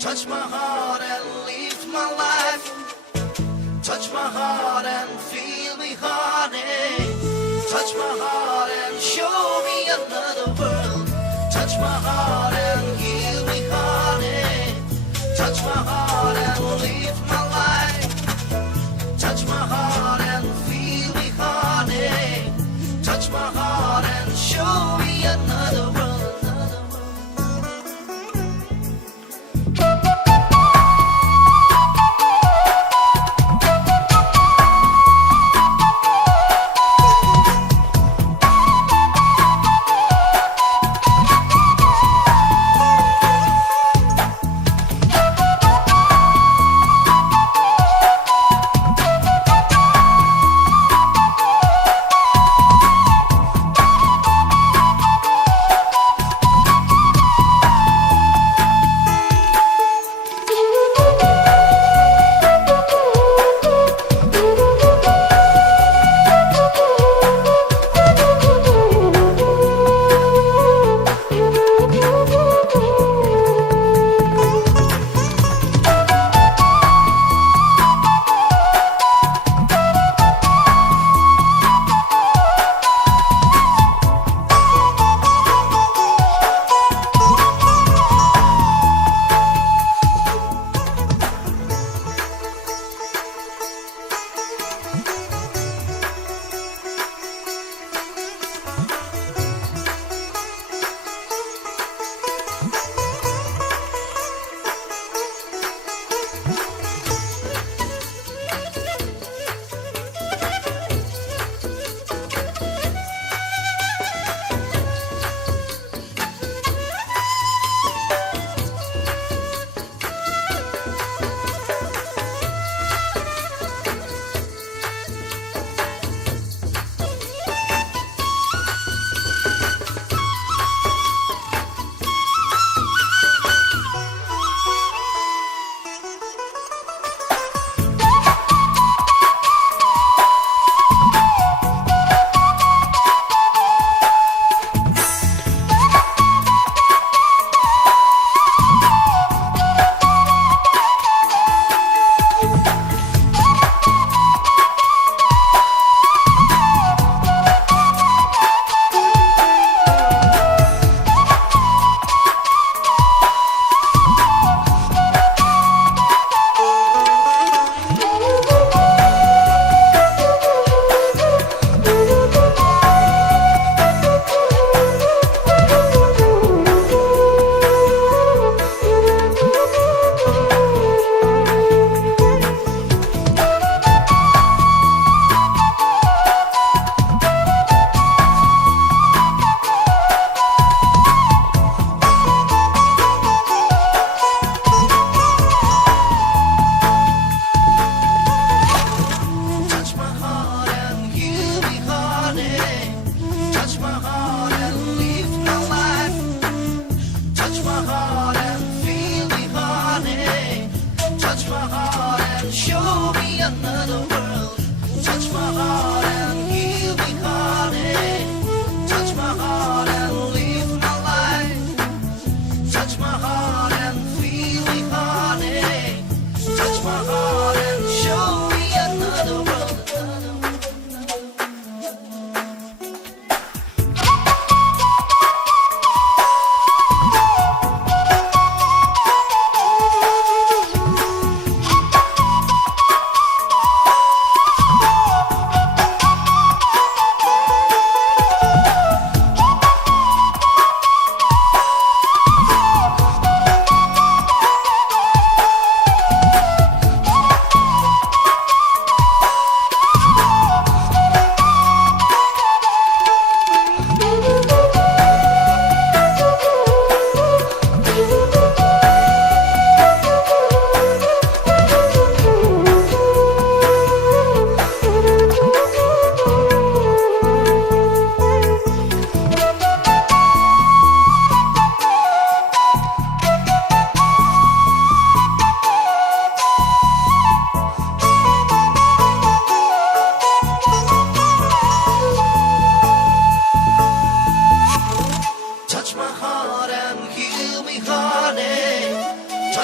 Touch my heart and live my life. Touch my heart and feel me, honey. Touch my heart and show me another world. Touch my heart and heal me, honey. Touch my heart and live my life. Touch my heart and feel me, honey. Touch my heart and show me another world.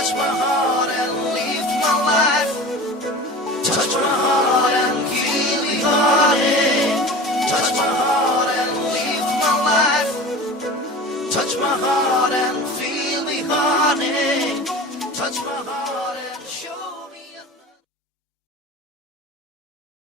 touch my heart and live my life. Touch my heart and heal me heartache. Touch my heart and live my life. Touch my heart and feel me heartache. Touch my heart.